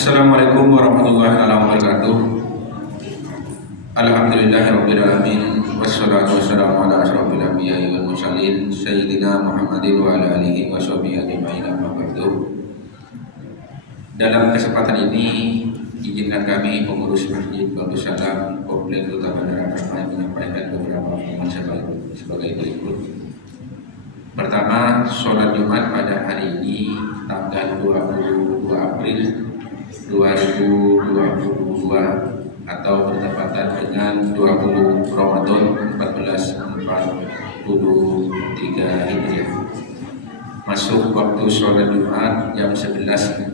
Assalamualaikum warahmatullahi wabarakatuh. Alhamdulillahirabbil alamin wassalatu wassalamu ala asyrofil anbiya'i wal mursalin sayyidina Muhammadin wa ala alihi washabihi ajma'in amma ba'du. Dalam kesempatan ini izinkan kami pengurus Masjid Babus Salam Komplek Duta Bandara Ramai menyampaikan beberapa pengumuman sebagai berikut. Pertama, sholat Jumat pada hari ini tanggal 22 April 2022 atau bertepatan dengan 20 Ramadan 1443 Hijriah. Masuk waktu sholat Jumat jam 11.43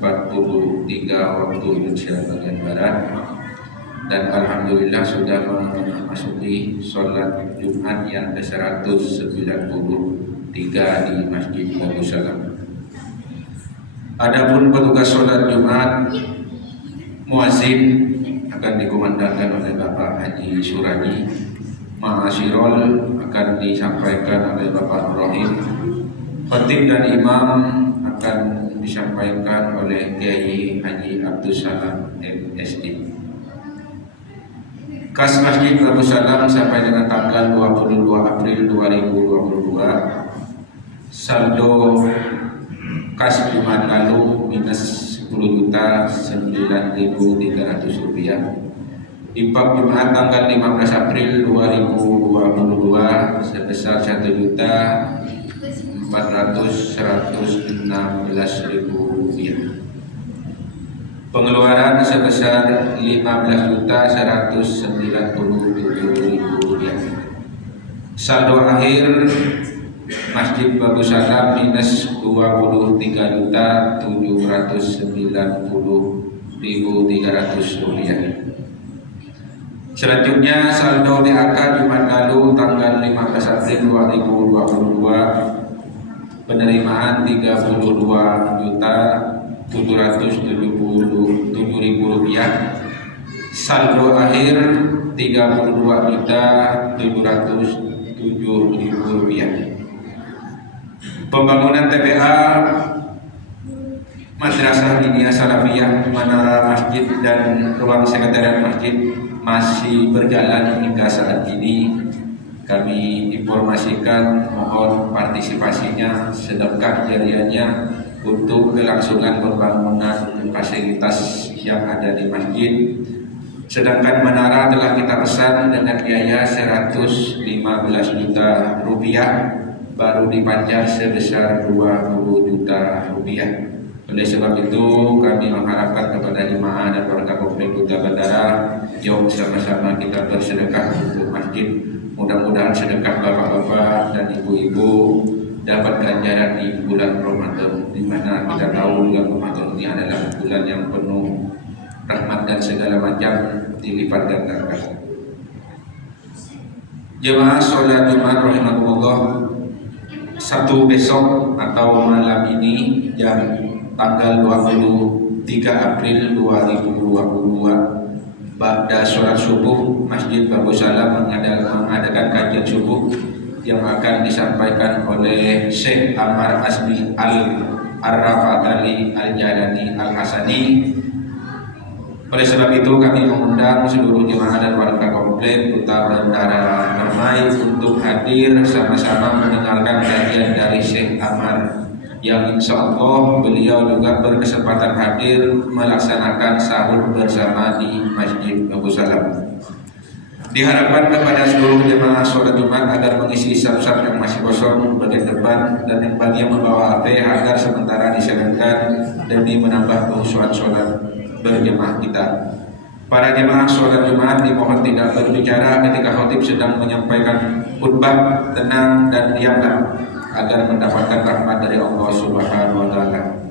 waktu Indonesia bagian Barat. Dan alhamdulillah sudah memasuki sholat Jumat yang ke-193 di Masjid Babus Salam. Adapun petugas sholat Jumat, muazin akan dikumandangkan oleh Bapak Haji Surani, Ma'asyirol akan disampaikan oleh Bapak Rohim, khatib dan imam akan disampaikan oleh Kiai Haji Abdul Salam MSD. Kas Masjid Babus Salam sampai dengan tanggal 22 April 2022, saldo kas Jumat lalu minus 10.9.300 rupiah. Infak Jumat tanggal 15 April 2022 sebesar 1.416.000 rupiah. Pengeluaran sebesar 15.197.000 rupiah. Saldo akhir Masjid Babus Salam minus 23.790.300 rupiah. Selanjutnya saldo DAK Jumat lalu tanggal 15 April 2022 penerimaan 32.777.000 rupiah. Saldo akhir 32.707.000 rupiah. Pembangunan TPA Madrasah Diniyah Salafiyah Menara Masjid dan ruang sekretariat masjid masih berjalan hingga saat ini. Kami informasikan mohon partisipasinya, sedekah jariahnya untuk kelangsungan pembangunan fasilitas yang ada di masjid. Sedangkan menara telah kita pesan dengan biaya 115 juta rupiah, baru dipanjar sebesar 20 juta rupiah. Oleh sebab itu kami mengharapkan kepada jemaah dan warga Komplek Duta Bandara, yuk sama-sama kita bersedekah untuk masjid. Mudah-mudahan sedekah bapak-bapak dan ibu-ibu dapat ganjaran di bulan Ramadan, di mana kita tahu bulan Ramadan ini adalah bulan yang penuh rahmat dan segala macam dilipat gandakan. Jemaah sholat Jumat rahimakumullah, satu besok atau malam ini jam tanggal 23 April 2022 pada sholat subuh Masjid Babus Salam mengadakan kajian subuh yang akan disampaikan oleh Syekh Ammar Azmi Al-Rafatali Al-Jalani Al-Hasani. Oleh sebab itu kami mengundang seluruh jemaah dan warga Komplek Duta Bandara Ramai untuk hadir sama-sama mendengarkan kajian dari Syekh Ammar, yang insya Allah beliau juga berkesempatan hadir melaksanakan sahur bersama di Masjid Babus Salam. Diharapkan kepada seluruh jemaah sholat Jumat agar mengisi saf-saf yang masih kosong bagian depan, dan yang bagi yang membawa HP agar sementara diselenggarakan demi menambah khusyuan sholat berjemaah kita. Para jemaah sholat Jumat dimohon tidak berbicara ketika khatib sedang menyampaikan khutbah, tenang dan diamlah agar mendapatkan rahmat dari Allah Subhanahu wa taala.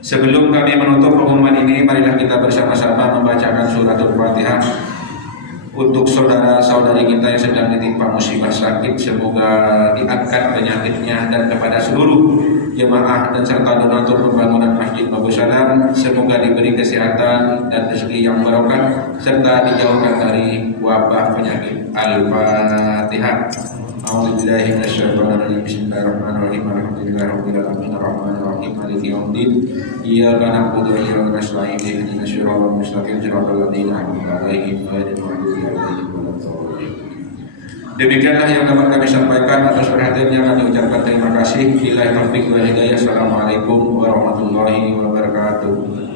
Sebelum kami menutup pengumuman ini, marilah kita bersama-sama membacakan suratul Fatihah untuk saudara-saudari kita yang sedang ditimpa musibah sakit, semoga diangkat penyakitnya, dan kepada seluruh jemaah dan serta donatur pembangunan Masjid Babus Salam, semoga diberi kesehatan dan rezeki yang barokah serta dijauhkan dari wabah penyakit. Al-Fatihah. A'udzubillahi minasyaitonirrajim. Bismillahirrahmanirrahim. Alhamdulillahirabbil alamin arrahmanir rahim maliki yaumiddin. Iyyaka na'budu wa iyyaka nasta'in ihdinas siratal mustaqim siratal ladzina an'amta 'alaihim ghairil maghdubi 'alaihim waladdallin. Demikianlah yang dapat kami sampaikan. Atas perhatiannya kami ucapkan terima kasih. Billahi taufiq wal hidayah. Assalamualaikum warahmatullahi wabarakatuh.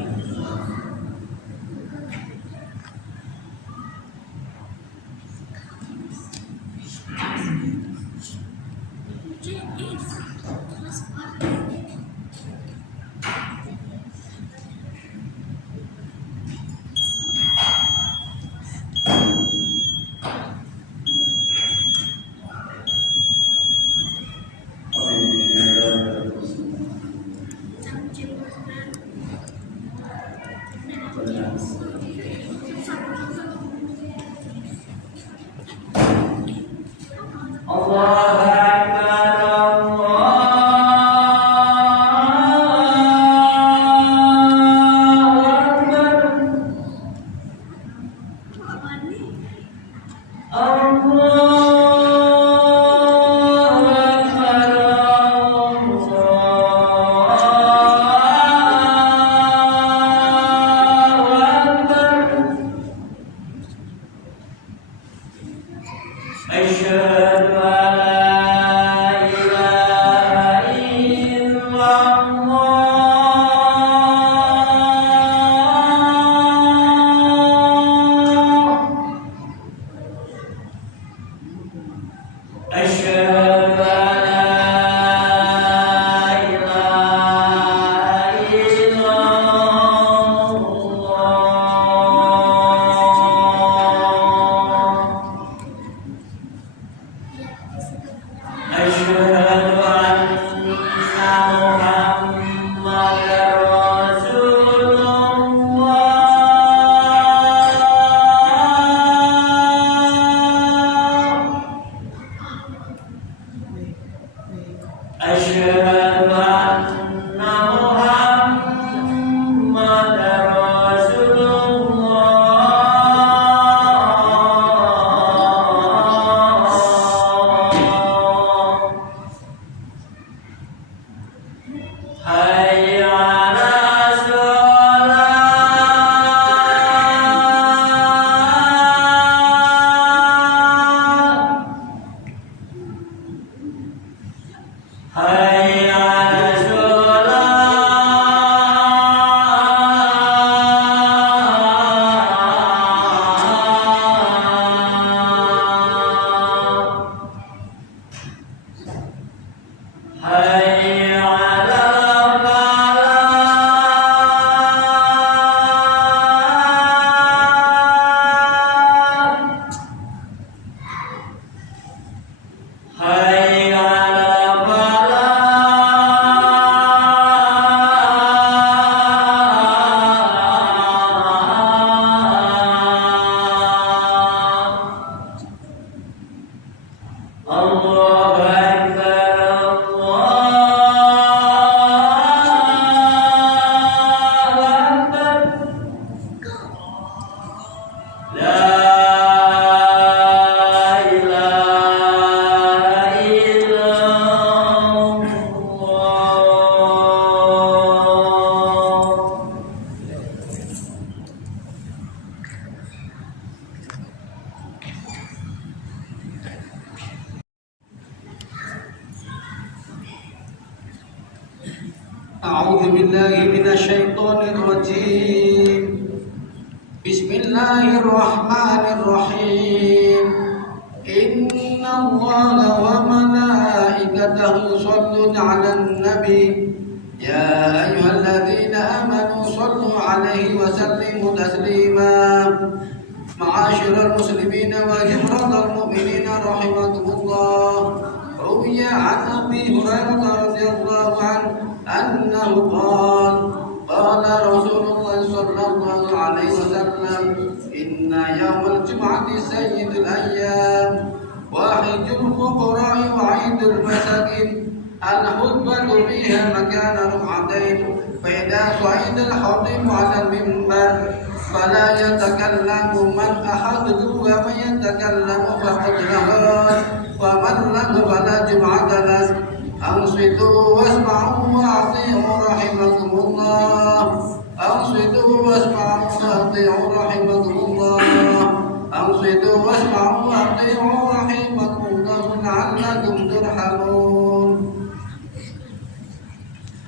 أعوذ بالله من الشيطان الرجيم. بسم الله الرحمن الرحيم. إن الله وملائكته يصلون على النبي يا أيها الذين آمنوا صلوا عليه وسلموا تسليما. معاشر المسلمين وجمرة المؤمنين رحمكم الله. روي عن أبي هريرة رضي الله عنه أنه قال قال رسول الله صلى الله عليه وسلم إن يوم الجمعة سيد الأيام وحج الفقراء وعيد المساكين. الخطبة فيها مكان ركعتين فإذا صعد الخطيب على المنبر فلا يتكلم من أحدث ومن يتكلم فقد نهى ومن لغ فلا جمعة له أنصتوا واسمعوا وأطيعوا رحمكم الله أنصتوا واسمعوا وأطيعوا رحمكم الله أنصتوا واسمعوا وأطيعوا رحمكم الله لعلكم ترحمون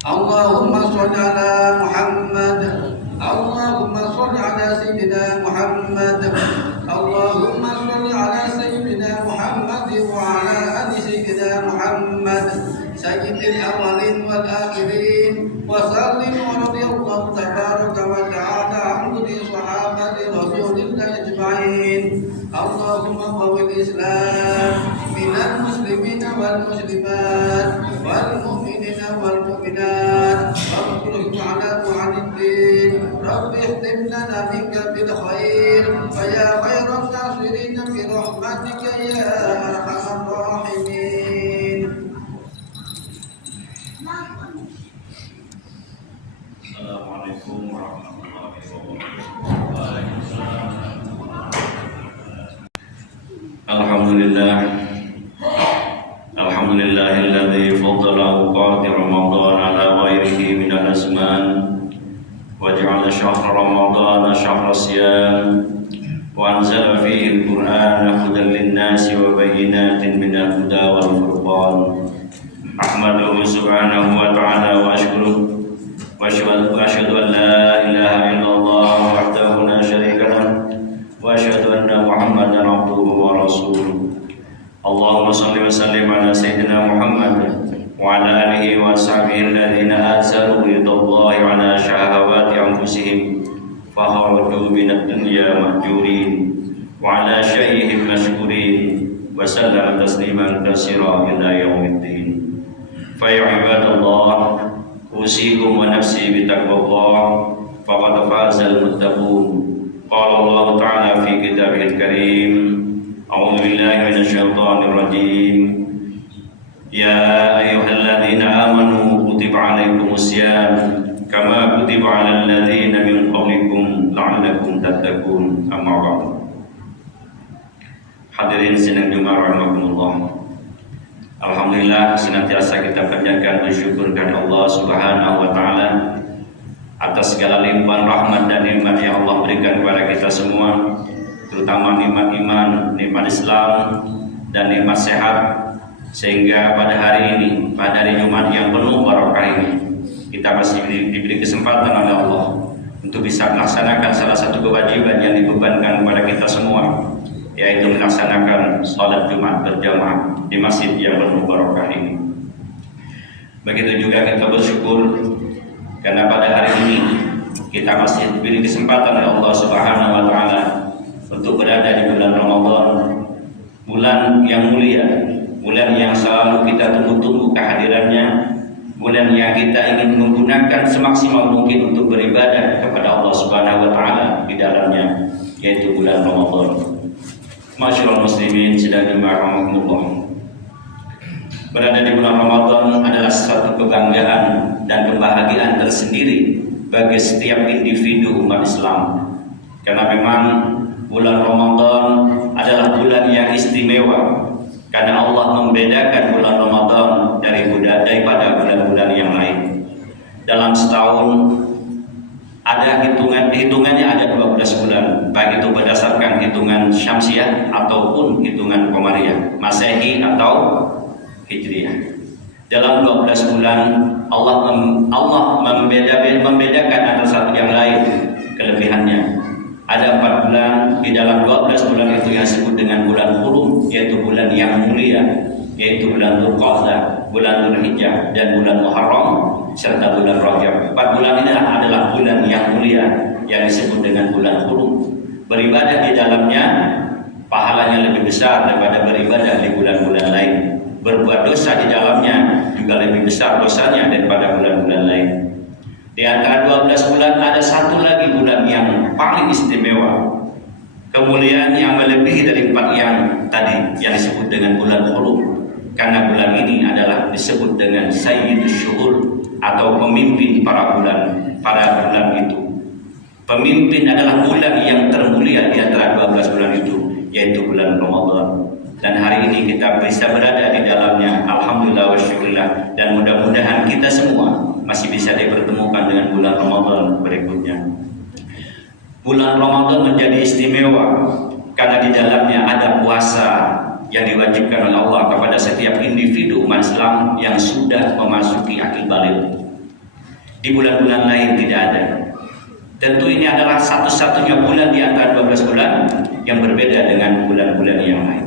اللهم صل على محمد اللهم صل على سيدنا محمد اللهم صل على سيدنا محمد وعلى آل سيدنا محمد سيد الأولين والآخرين وسلم ورضي الله تبارك وتعالى عن كل صحابة رسول الله أجمعين اللهم قو الإسلام من المسلمين والمسلمات والمؤمنين والمؤمنات واغفرهم على عن الدين رب اختم لنا منك بالخير فيا خير الناصرين برحمتك يا أرحم الراحمين. Assalamualaikum warahmatullahi wabarakatuh. Alhamdulillah Alhamdulillahilladzi faddala awqati Ramadan ala ghairihi minal azman wa ja'ala shahra Ramadan shahra siyam wa anzala fihi al-Qur'ana hudan lin-nasi wa bayyinatin minal huda wal furqan. Ahmaduhu subhanahu wa ta'ala wa ashkuruhu وأشهد أن لا إله إلا الله وحده لا شريك له وأشهد أن محمدا عبده ورسوله. اللهم صل وسلم على سيدنا محمد وعلى آله وأصحابه الذين آثروا رضا الله على شهوات أنفسهم فخرجوا من الدنيا مأجورين وعلى شيئهم مشكورين وسلم تسليما كثيرا إلى يوم الدين. فيا عباد الله أوصيكم ونفسي بتقوى الله فقد فاز المتقون. قال الله تعالى في كتابه الكريم أعوذ بالله من الشيطان الرجيم يا أيها الذين آمنوا كتب عليكم الصيام كما كتب على الذين من قبلكم لعلكم تتقون. أما بعد. Hadirin sidang Jumat rahimakumullah. Alhamdulillah, senantiasa kita panjatkan bersyukur kepada Allah Subhanahu wa taala atas segala limpahan rahmat dan nikmat yang Allah berikan kepada kita semua, terutama nikmat iman, nikmat Islam dan nikmat sehat, sehingga pada hari ini, pada hari Jumat yang penuh barokah ini, kita masih diberi kesempatan oleh Allah untuk bisa melaksanakan salah satu kewajiban yang dibebankan kepada kita semua, yaitu melaksanakan sholat Jumat berjamaah di masjid yang penuh barokah ini. Begitu juga kita bersyukur karena pada hari ini kita masih diberi kesempatan oleh Allah Subhanahu wa taala untuk berada di bulan Ramadan, bulan yang mulia, bulan yang selalu kita tunggu-tunggu kehadirannya, bulan yang kita ingin menggunakan semaksimal mungkin untuk beribadah kepada Allah Subhanahu wa taala di dalamnya, yaitu bulan Ramadan. Masyaallah muslimin sedang dirahmatullah. Berada di bulan Ramadan adalah suatu kebanggaan dan kebahagiaan tersendiri bagi setiap individu umat Islam. Karena memang bulan Ramadan adalah bulan yang istimewa, karena Allah membedakan bulan Ramadan daripada bulan-bulan yang lain. Dalam setahun ada hitungannya ada 12 bulan, baik itu berdasarkan hitungan syamsiah ataupun hitungan qamariyah, Masehi atau Hijriah. Dalam 12 bulan Allah membedakan antara satu yang lain kelebihannya. Ada 4 bulan di dalam 12 bulan itu yang disebut dengan bulan hurum, yaitu bulan yang mulia, yaitu bulan Dzulqa'dah, bulan Dzulhijjah dan bulan Muharram serta bulan Rajab. 4 bulan ini adalah bulan yang mulia yang disebut dengan bulan hurum. Beribadah di dalamnya pahalanya lebih besar daripada beribadah di bulan-bulan lain. Berbuat dosa di dalamnya juga lebih besar dosanya daripada bulan-bulan lain. Di antara 12 bulan ada satu lagi bulan yang paling istimewa, kemuliaan yang melebihi dari 4 yang tadi yang disebut dengan bulan hurum. Karena bulan ini adalah disebut dengan Sayyidus Syuhur atau pemimpin para bulan itu. Pemimpin adalah bulan yang termulia di antara 12 bulan itu, yaitu bulan Ramadan. Dan hari ini kita bisa berada di dalamnya, alhamdulillah wa syukurillah. Dan mudah-mudahan kita semua masih bisa dipertemukan dengan bulan Ramadan berikutnya. Bulan Ramadan menjadi istimewa karena di dalamnya ada puasa yang diwajibkan oleh Allah kepada setiap individu umat Islam yang sudah memasuki akil balik. Di bulan-bulan lain tidak ada. Tentu ini adalah satu-satunya bulan di antara 12 bulan yang berbeda dengan bulan-bulan yang lain.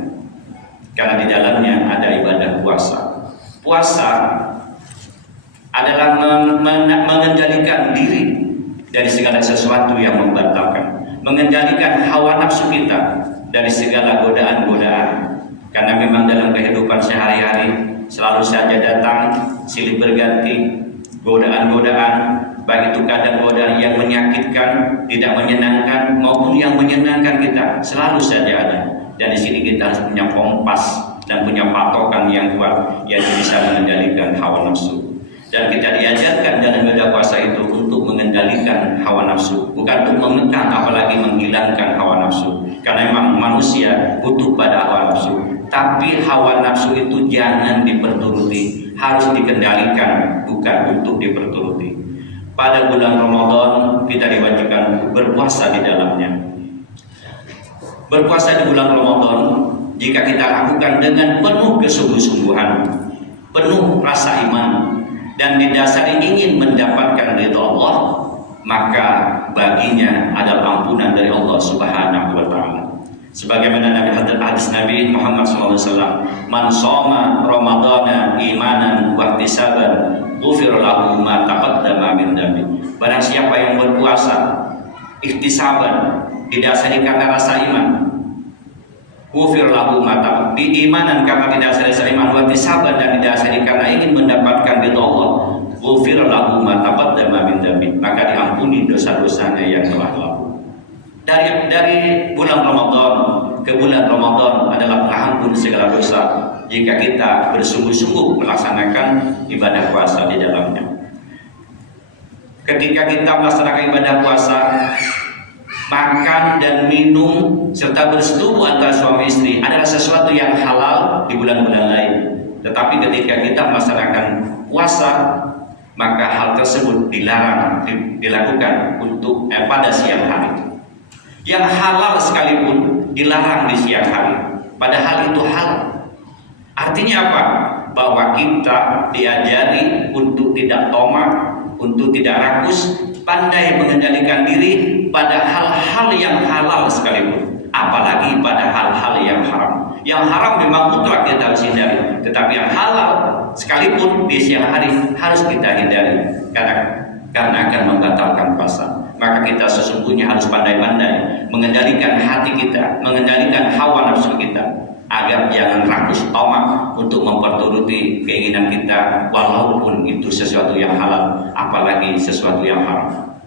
Karena di dalamnya ada ibadah puasa. Puasa adalah mengendalikan diri dari segala sesuatu yang membatalkan, mengendalikan hawa nafsu kita dari segala godaan-godaan. Karena memang dalam kehidupan sehari-hari selalu saja datang silih berganti godaan-godaan, baik itu kadang godaan yang menyakitkan, tidak menyenangkan, maupun yang menyenangkan kita, selalu saja ada. Dan di sini kita harus punya kompas dan punya patokan yang kuat, yang bisa mengendalikan hawa nafsu. Dan kita diajarkan dalam ibadah puasa itu untuk mengendalikan hawa nafsu, bukan untuk menekan apalagi menghilangkan hawa nafsu. Karena memang manusia butuh pada hawa nafsu, tapi hawa nafsu itu jangan diperturuti, harus dikendalikan, bukan untuk diperturuti. Pada bulan Ramadan kita diwajibkan berpuasa di dalamnya. Berpuasa di bulan Ramadan jika kita lakukan dengan penuh kesungguh-sungguhan, penuh rasa iman, dan didasari ingin mendapatkan ridha Allah, maka baginya adalah ampunan dari Allah Subhanahu wa taala. Sebagaimana hadis Nabi Muhammad SAW, "Man shoma Ramadana imanan wa ihtisaban, ghufira lahu ma taqaddama min dhanbi." Barang siapa yang berpuasa ihtisaban, didasari karena rasa iman, ghufira lahu ma taqaddama, diimanan karena didasari rasa iman, wa ihtisaban dan didasari karena ingin mendapatkan ridha Allah, ghufira lahu ma taqaddama min dhanbi, maka diampuni dosa-dosanya yang telah lalu. Dari bulan Ramadan ke bulan Ramadan adalah pengampun segala dosa jika kita bersungguh-sungguh melaksanakan ibadah puasa di dalamnya. Ketika kita melaksanakan ibadah puasa, makan dan minum serta bersetubuh antara suami istri adalah sesuatu yang halal di bulan-bulan lain. Tetapi ketika kita melaksanakan puasa, maka hal tersebut dilarang dilakukan untuk pada siang hari. Yang halal sekalipun dilarang di siang hari, padahal itu halal. Artinya apa? Bahwa kita diajari untuk tidak tamak, untuk tidak rakus, pandai mengendalikan diri pada hal-hal yang halal sekalipun, apalagi pada hal-hal yang haram. Yang haram memang mutlak kita harus hindari, tetapi yang halal sekalipun di siang hari harus kita hindari karena akan membatalkan puasa. Maka kita sesungguhnya harus pandai-pandai mengendalikan hati kita, mengendalikan hawa nafsu kita, agar jangan rakus tamak untuk memperturuti keinginan kita, walaupun itu sesuatu yang halal, apalagi sesuatu yang haram.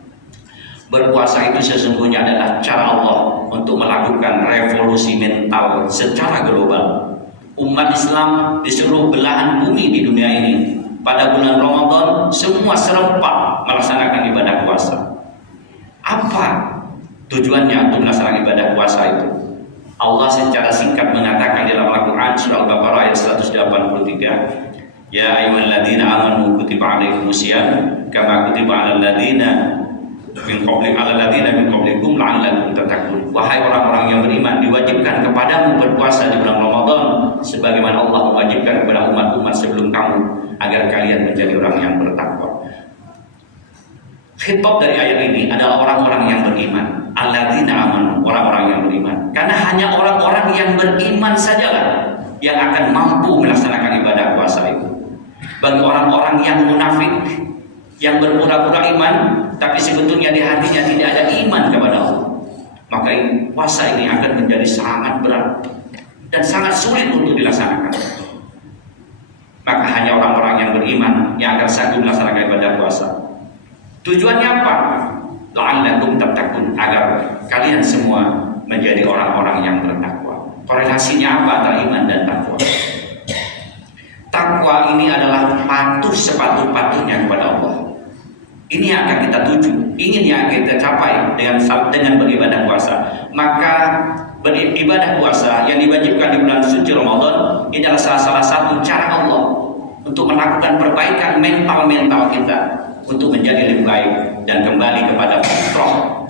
Berpuasa itu sesungguhnya adalah cara Allah untuk melakukan revolusi mental secara global. Umat Islam di seluruh belahan bumi di dunia ini pada bulan Ramadan semua serempak melaksanakan ibadah puasa. Apa tujuannya untuk melaksanakan ibadah puasa itu? Allah secara singkat mengatakan dalam Al-Quran surah Al-Baqarah ayat 183, "Ya ayyuhalladzina amanu kutiba alaikumusiyam kama kutiba alal ladzina min qablikum la'allakum tattaqun." Wahai orang-orang yang beriman, diwajibkan kepadamu berpuasa di bulan Ramadan sebagaimana Allah mewajibkan kepada umat-umat sebelum kamu agar kalian menjadi orang yang bertakwa. Khitab dari ayat ini adalah orang-orang yang beriman, alladzina amanu, orang-orang yang beriman. Karena hanya orang-orang yang beriman sajalah yang akan mampu melaksanakan ibadah puasa itu. Bagi orang-orang yang munafik, yang berpura-pura iman, tapi sebetulnya di hatinya tidak ada iman kepada Allah, maka puasa ini akan menjadi sangat berat dan sangat sulit untuk dilaksanakan. Maka hanya orang-orang yang beriman yang akan sanggup melaksanakan ibadah puasa. Tujuannya apa? La'allakum tattaqun, agar kalian semua menjadi orang-orang yang bertakwa. Korelasinya apa antara iman dan takwa? Takwa ini adalah patuh sepatut-patutnya kepada Allah. Ini yang akan kita tuju, ingin yang kita capai dengan beribadah puasa. Maka beribadah puasa yang diwajibkan di bulan suci Ramadan ini adalah salah satu cara Allah untuk melakukan perbaikan mental kita untuk menjadi lebih baik dan kembali kepada fitrah,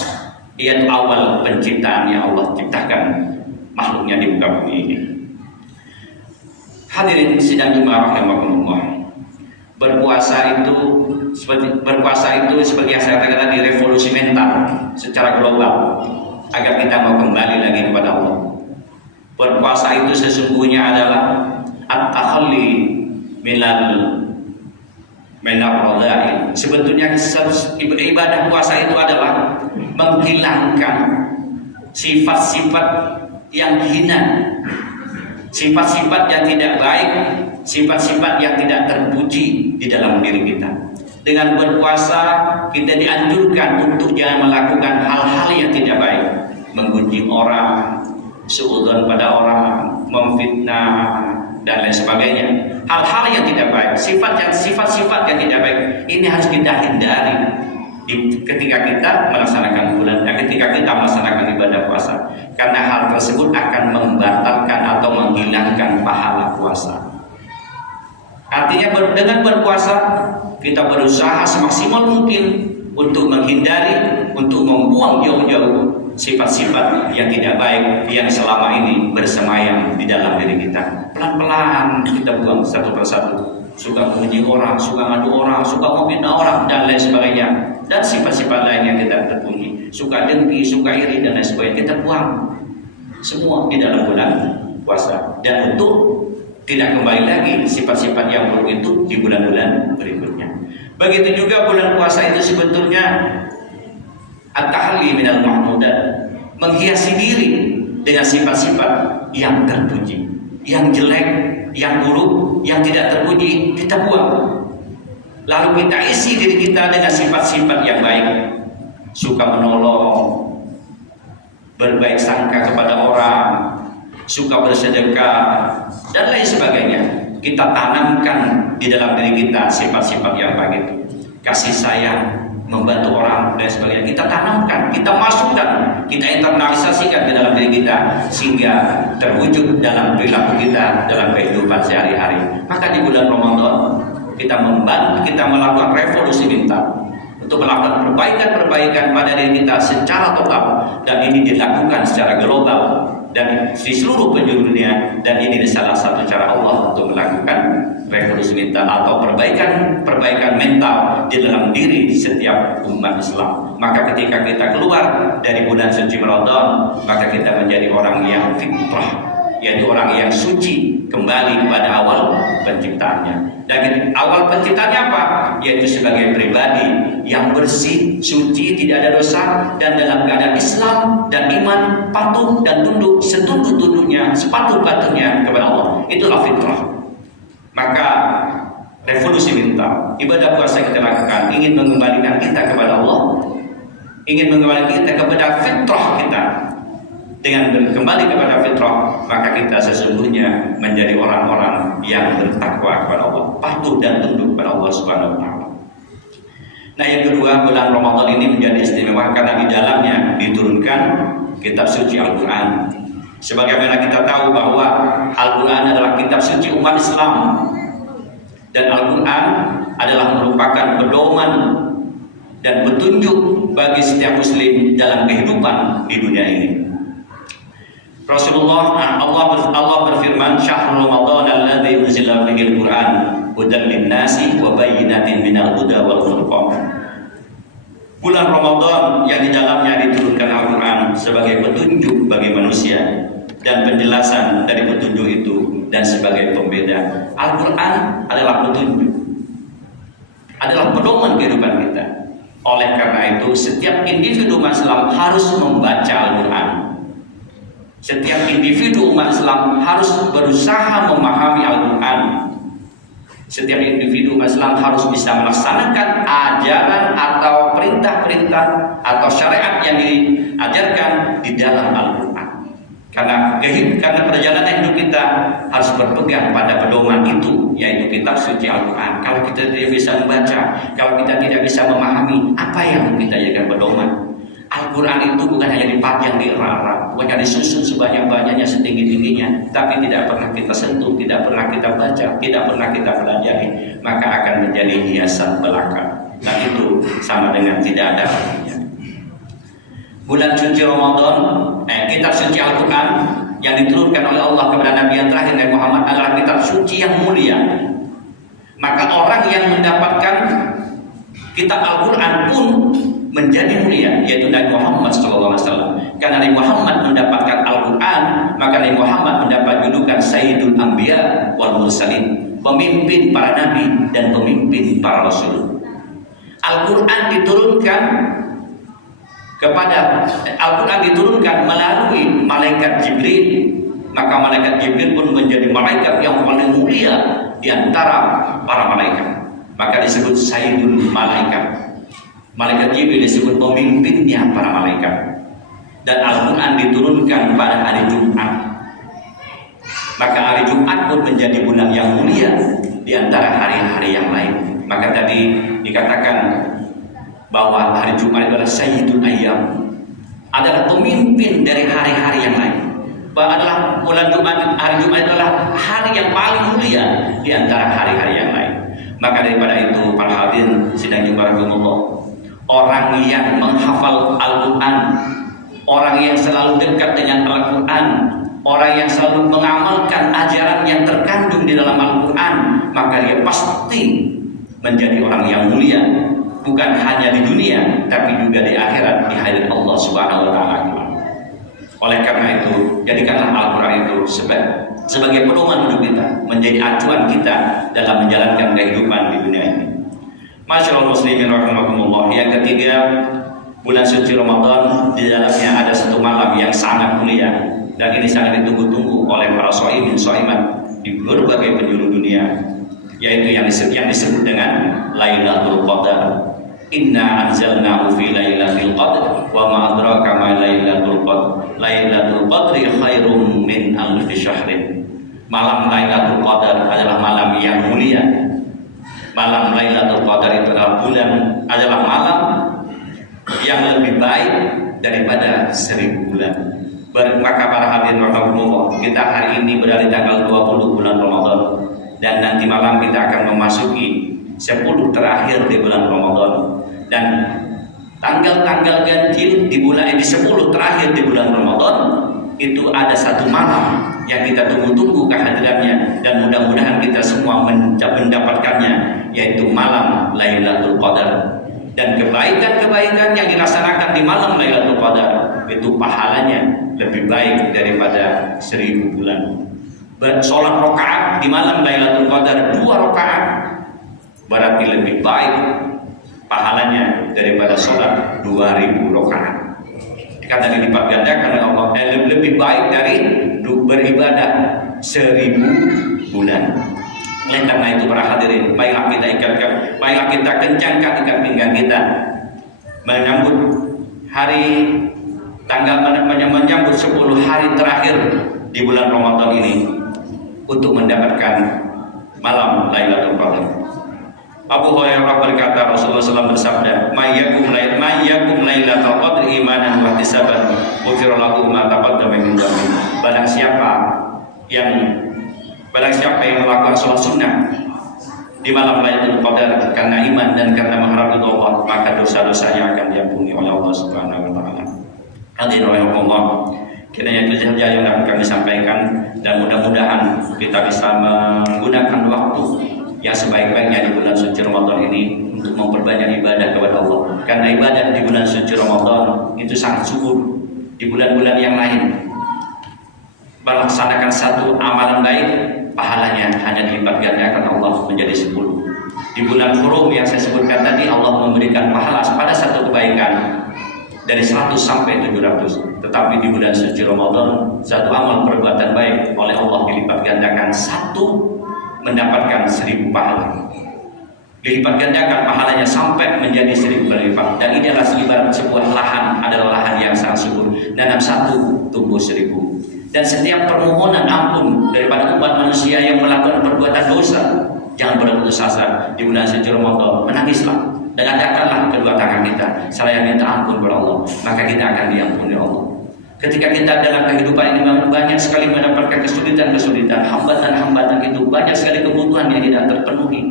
yaitu awal penciptaan yang Allah ciptakan makhluknya di muka bumi ini. Hadirin sidang jemaah rahimakumullah. Berpuasa itu seperti yang saya katakan tadi, revolusi mental secara global agar kita mau kembali lagi kepada Allah. Berpuasa itu sesungguhnya adalah at-takhalli minal radha'in. Sebetulnya ibadah puasa itu adalah menghilangkan sifat-sifat yang hina, sifat-sifat yang tidak baik, sifat-sifat yang tidak terpuji di dalam diri kita. Dengan berpuasa kita dianjurkan untuk jangan melakukan hal-hal yang tidak baik, menggunjing orang, suudzon pada orang, memfitnah dan lain sebagainya. Hal-hal yang tidak baik, sifat-sifat yang tidak baik ini harus kita hindari ketika kita melaksanakan ketika kita melaksanakan ibadah puasa, karena hal tersebut akan membatalkan atau menghilangkan pahala puasa. Artinya dengan berpuasa kita berusaha semaksimal mungkin untuk menghindari, untuk membuang jauh-jauh sifat-sifat yang tidak baik yang selama ini bersemayam di dalam diri kita. Pelan-pelan kita buang satu persatu. Suka menguji orang, suka ngadu orang, suka memfitnah orang dan lain sebagainya. Dan sifat-sifat lain yang tidak terpuji, suka dengki, suka iri dan lain sebagainya, kita buang semua di dalam bulan puasa. Dan untuk tidak kembali lagi sifat-sifat yang buruk itu di bulan-bulan berikutnya. Begitu juga bulan puasa itu sebetulnya at-tahalli minal mahmudat, menghiasi diri dengan sifat-sifat yang terpuji. Yang jelek, yang buruk, yang tidak terpuji kita buang. Lalu kita isi diri kita dengan sifat-sifat yang baik, suka menolong, berbaik sangka kepada orang, suka bersedekah dan lain sebagainya. Kita tanamkan di dalam diri kita sifat-sifat yang baik itu, kasih sayang, membantu orang dan sebagainya. Kita tanamkan, kita masukkan, kita internalisasikan di dalam diri kita sehingga terwujud dalam perilaku kita, dalam kehidupan sehari-hari. Maka di bulan Ramadan kita melakukan revolusi mental untuk melakukan perbaikan pada diri kita secara total, dan ini dilakukan secara global dan di seluruh penjuru dunia. Dan ini salah satu cara Allah untuk melakukan revolusi mental atau perbaikan mental di dalam diri setiap umat Islam. Maka ketika kita keluar dari bulan suci Ramadan, maka kita menjadi orang yang fitrah, yaitu orang yang suci, kembali kepada awal penciptaannya. Dan awal penciptaannya apa? Yaitu sebagai pribadi yang bersih, suci, tidak ada dosa, dan dalam keadaan Islam dan iman, patuh dan tunduk setunduk-tunduknya, sepatuh-patuhnya kepada Allah. Itulah fitrah. Maka revolusi mental, ibadah puasa kita lakukan ingin mengembalikan kita kepada Allah, ingin mengembalikan kita kepada fitrah kita. Dengan kembali kepada fitrah, maka kita sesungguhnya menjadi orang-orang yang bertakwa kepada Allah, patuh dan tunduk kepada Allah Subhanahu wa taala. Nah, yang kedua, bulan Ramadan ini menjadi istimewa karena di dalamnya diturunkan kitab suci Al-Qur'an. Sebagaimana kita tahu bahwa Al-Qur'an adalah kitab suci umat Islam, dan Al-Qur'an adalah merupakan pedoman dan petunjuk bagi setiap muslim dalam kehidupan di dunia ini. Allah berfirman, "Syahrul Ramadan alladzi unzila fihi al-Qur'an hudan lin-nasi wa bayyinatin minal huda wal furqan." Bulan Ramadan yang di dalamnya diturunkan Al-Qur'an sebagai petunjuk bagi manusia dan penjelasan dari petunjuk itu dan sebagai pembeda. Al-Qur'an adalah petunjuk, adalah pedoman kehidupan kita. Oleh karena itu, setiap individu Islam harus membaca Al-Qur'an. Setiap individu umat Islam harus berusaha memahami Al-Quran. Setiap individu umat Islam harus bisa melaksanakan ajaran atau perintah-perintah atau syariat yang diajarkan di dalam Al-Quran. Karena perjalanan hidup kita harus berpegang pada pedoman itu, yaitu kitab suci Al-Quran. Kalau kita tidak bisa membaca, kalau kita tidak bisa memahami, apa yang kita jadikan pedoman? Al-Quran itu bukan hanya dipajang di erat-erat, bukan disusun sebanyak-banyaknya, setinggi-tingginya, tapi tidak pernah kita sentuh, tidak pernah kita baca, tidak pernah kita pelajari, maka akan menjadi hiasan belaka. Dan itu sama dengan tidak ada artinya. Bulan suci Ramadan, kitab suci Al-Quran yang diturunkan oleh Allah kepada Nabi yang terakhir Nabi Muhammad adalah kitab suci yang mulia. Maka orang yang mendapatkan kitab Al-Quran pun menjadi mulia, yaitu Nabi Muhammad SAW. Karena Nabi Muhammad mendapatkan Al-Quran, maka Nabi Muhammad mendapat julukan Sayyidul Anbiya wal Mursalin, pemimpin para nabi dan pemimpin para rasul. Al-Quran diturunkan melalui malaikat Jibril, maka malaikat Jibril pun menjadi malaikat yang paling mulia di antara para malaikat, maka disebut Sayyidul Malaikat. Malaikat Jibril disebut pemimpinnya para malaikat. Dan Al-Quran diturunkan pada hari Jumat, maka hari Jumat pun menjadi bulan yang mulia di antara hari-hari yang lain. Maka tadi dikatakan bahwa hari Jumat adalah Sayyidul Ayyam, adalah pemimpin dari hari-hari yang lain. Bahwa adalah bulan Jumat, hari Jumat adalah hari yang paling mulia di antara hari-hari yang lain. Maka daripada itu, para hadirin sidang barakallahu, orang yang menghafal Al-Quran, orang yang selalu dekat dengan Al-Quran, orang yang selalu mengamalkan ajaran yang terkandung di dalam Al-Quran, maka dia pasti menjadi orang yang mulia, bukan hanya di dunia tapi juga di akhirat, di hadirat Allah Subhanahu wa taala. Oleh karena itu, jadikanlah Al-Quran itu sebagai pedoman hidup kita, menjadi acuan kita dalam menjalankan kehidupan di dunia ini. Masyaallah muslimin rahimakumullah. Yang ketiga, bulan suci Ramadan, di dalamnya ada satu malam yang sangat mulia, dan ini sangat ditunggu-tunggu oleh para shaimin shaimat di berbagai penjuru dunia, yaitu yang disebut dengan Lailatul Qadar. Inna anzalnahu fi lailatul qadr wa ma adraka ma lailatul qadr. Lailatul qadri khairum min alfi syahrin. Malam Lailatul Qadar adalah malam yang mulia. Malam Lailatul Qadar itu adalah malam yang lebih baik daripada 1000 bulan. Maka para hadirin rahimakumullah, kita hari ini berada di tanggal 20 bulan Ramadan, dan nanti malam kita akan memasuki 10 terakhir di bulan Ramadan, dan tanggal-tanggal ganjil di 10 terakhir di bulan Ramadan itu ada satu malam yang kita tunggu-tunggu kehadirannya, dan mudah-mudahan kita semua mendapatkannya, yaitu malam Lailatul Qadar. Dan kebaikan-kebaikan yang dilaksanakan di malam Lailatul Qadar itu pahalanya lebih baik daripada 1000 bulan. Sholat rakaat di malam Lailatul Qadar 2 rakaat berarti lebih baik pahalanya daripada sholat 2000 rakaat. Karena dilipat gandakan oleh Allah, lebih baik dari beribadah 1000 bulan. Oleh karena itu para hadirin, baiklah kita ikatkan, baiklah kita kencangkan ikat pinggang kita menyambut hari menyambut 10 hari terakhir di bulan Ramadan ini untuk mendapatkan malam Lailatul Qadar. Abu Hurairah berkata, Rasulullah SAW bersabda, "Mayyakum Lailatul Qadar imanan wa ihtisaban, ghufira lahu ma taqaddama min dhanbi." Barang siapa yang melakukan sholat sunnah di malam Lailatul Qadar karena iman dan karena mengharap ridho Allah, maka dosa-dosanya akan diampuni oleh Allah Subhanahu wa taala. Hadirin rahimakumullah, kiranya itu saja yang dapat kami sampaikan, dan mudah-mudahan kita bisa menggunakan waktu yang sebaik-baiknya di bulan suci Ramadan ini untuk memperbanyak ibadah kepada Allah. Karena ibadah di bulan suci Ramadan itu sangat subur. Di bulan-bulan yang lain melaksanakan satu amalan baik, pahalanya hanya dilipat gandakan Allah menjadi 10. Di bulan Hurum yang saya sebutkan tadi, Allah memberikan pahala pada satu kebaikan dari 100 sampai 700. Tetapi di bulan suci Ramadan, satu amal perbuatan baik oleh Allah dilipat gandakan, satu mendapatkan 1000 pahala. Dilipat gandakan pahalanya sampai menjadi 1000 berlipat. Dan ini adalah ibarat sebuah lahan, adalah lahan yang sangat subur. Nanam 1 tumbuh 1000. Dan setiap permohonan ampun daripada umat manusia yang melakukan perbuatan dosa, jangan berputus asa di bulan suci Ramadan. Menangislah dan adakanlah kedua tangan kita, seraya minta ampun kepada Allah, maka kita akan diampuni Allah. Ketika kita dalam kehidupan ini banyak sekali mendapatkan kesulitan-kesulitan, hambatan-hambatan itu, banyak sekali kebutuhan yang tidak terpenuhi.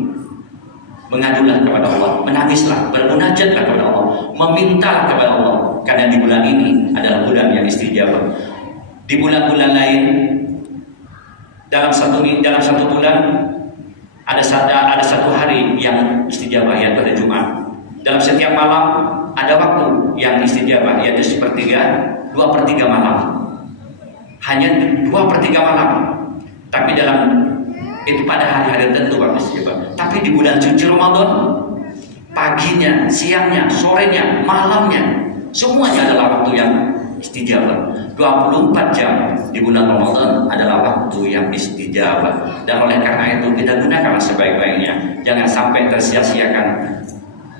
Mengadulah kepada Allah, menangislah, bermunajatlah kepada Allah, meminta kepada Allah, karena di bulan ini adalah bulan yang istijabah. Di bulan-bulan lain, dalam satu bulan ada satu hari yang istijabah, yaitu hari Jumat. Dalam setiap malam ada waktu yang istijabah, yaitu 2/3 malam. Hanya 2/3 malam. Tapi itu pada hari-hari tertentu waktu istijabah. Tapi di bulan suci Ramadan, paginya, siangnya, sorenya, malamnya, semuanya adalah waktu yang istijabah. 24 jam di bulan Ramadan adalah waktu yang istijabah. Dan oleh karena itu kita gunakanlah sebaik-baiknya. Jangan sampai tersia-siakan.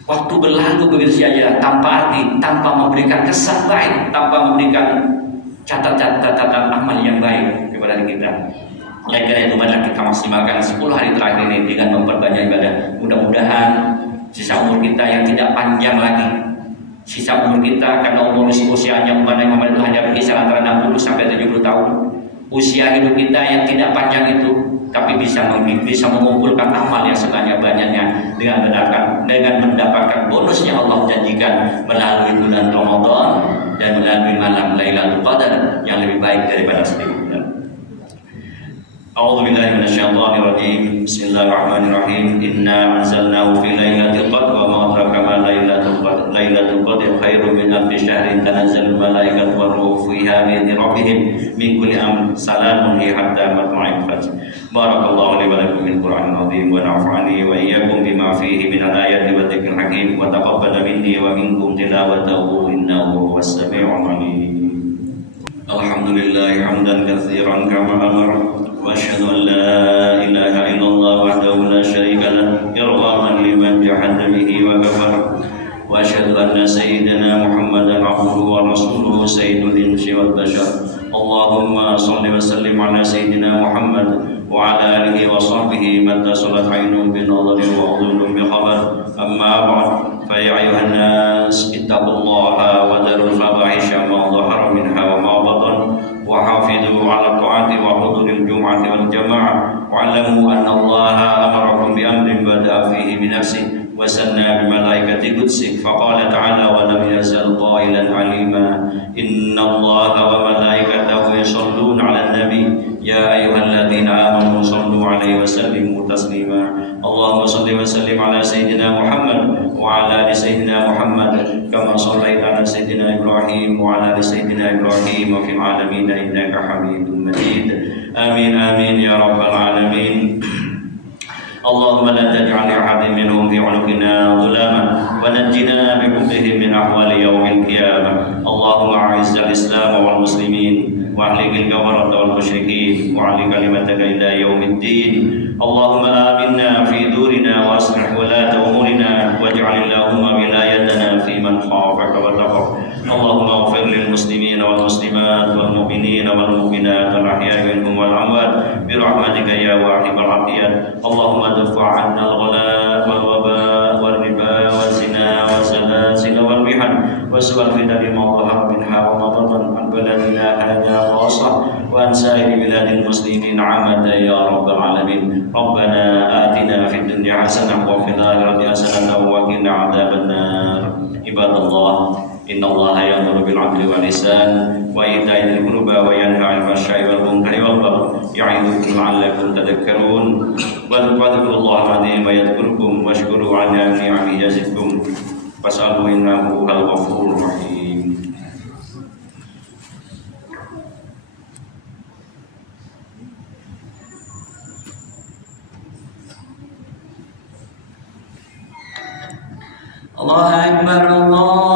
Waktu berlalu begitu saja tanpa arti, tanpa memberikan kesan baik, tanpa memberikan catatan amal yang baik kepada kita. Oleh karena itu marilah kita maksimalkan 10 hari terakhir ini dengan memperbanyak ibadah. Mudah-mudahan sisa umur kita yang tidak panjang lagi, sisa umur kita, karena umur usianya umat Muhammad itu hanya berkisar antara 60 sampai 70 tahun. Usia hidup kita yang tidak panjang itu, tapi bisa mengumpulkan amal yang sebanyak-banyaknya dengan mendapatkan bonusnya Allah janjikan melalui bulan Ramadan dan melalui malam Lailatul Qadar yang lebih baik daripada 1000 bulan. A'udzu billahi minasyaitonir rajim. Bismillahirrahmanirrahim. Inna anzalnahu fi lailatul qadr wa ma adraka ma lailatul qadr. Lailatul qadr khairun min alfi syahrin tanazzalul malaikatu war ruhu fiha bi idzni rabbihim min kulli amrin salamun hiya hatta matla'il fajr. Barakallahu li wa lakum bil Qur'anil azim wa nafa'ani wa iyyakum bima fihi min al-ayati wa dzikril hakim wa taqabbal minni wa minkum tilawatahu innahu huwas sami'ul 'alim. Alhamdulillah hamdan katsiran kama amara. وأشهد أن لا إله إلا الله وحده لا شريك له إرغاما لمن جحد به وكفر وأشهد أن سيدنا محمدا عبده ورسوله سيد الإنس والبشر اللهم صل وسلم على سيدنا محمد وعلى آله وصحبه من اتصلت عينه بنظر وأذن بخبر أما بعد فيا أيها الناس اتقوا الله وذروا الفواحش ما ظهر منها وما بطن وحافظوا على الطاعة وحضور الجمعة والجماعة واعلموا أن الله أمركم بأمر بدأ فيه بنفسه وسنى بملائكة قدسه فقال تعالى ولم يزل قائلا عليما إن الله وملائكته يصلون على النبي يا أيها الذين آمنوا صلوا عليه وسلموا تسليما اللهم صل وسلم على سيدنا محمد وعلى آل سيدنا محمد كما صليت على سيدنا إبراهيم وعلى آل سيدنا إبراهيم وفي العالمين إنك حميد مجيد آمين آمين يا رب العالمين اللهم لا تجعل لأحد منهم في عنقنا ظلاما ونجنا بحبهم من أحوال يوم القيامة اللهم أعز الإسلام والمسلمين وأهلك الكفرة والمشركين وعلي كلمتك إلى يوم الدين اللهم آمنا في دورنا وأصلح ولاة أمورنا واجعل اللهم ولايتنا في من خافك واتقاك اللهم اغفر للمسلمين والمسلمات والمؤمنين والمؤمنات الأحياء منهم والأموات برحمتك يا واحد العطيات اللهم ادفع عنا الغلاء والوباء والربا والزنا والسلاسل والمحن وسوء الفتن ما ظهر منها وما بطن عن بلدنا هذا خاصة وعن سائر بلاد المسلمين عامة يا رب العالمين ربنا آتنا في الدنيا حسنة وفي الآخرة حسنة وقنا عذاب النار عباد الله إن الله يأمر بالعدل والإحسان وإيتاء ذي القربى وينهى عن الفحشاء والمنكر والبغي يعظكم لعلكم تذكرون واذكروا الله العظيم ويذكركم واشكروا على نعمه يزدكم فاسألوا إنه هو الغفور الرحيم. الله أكبر الله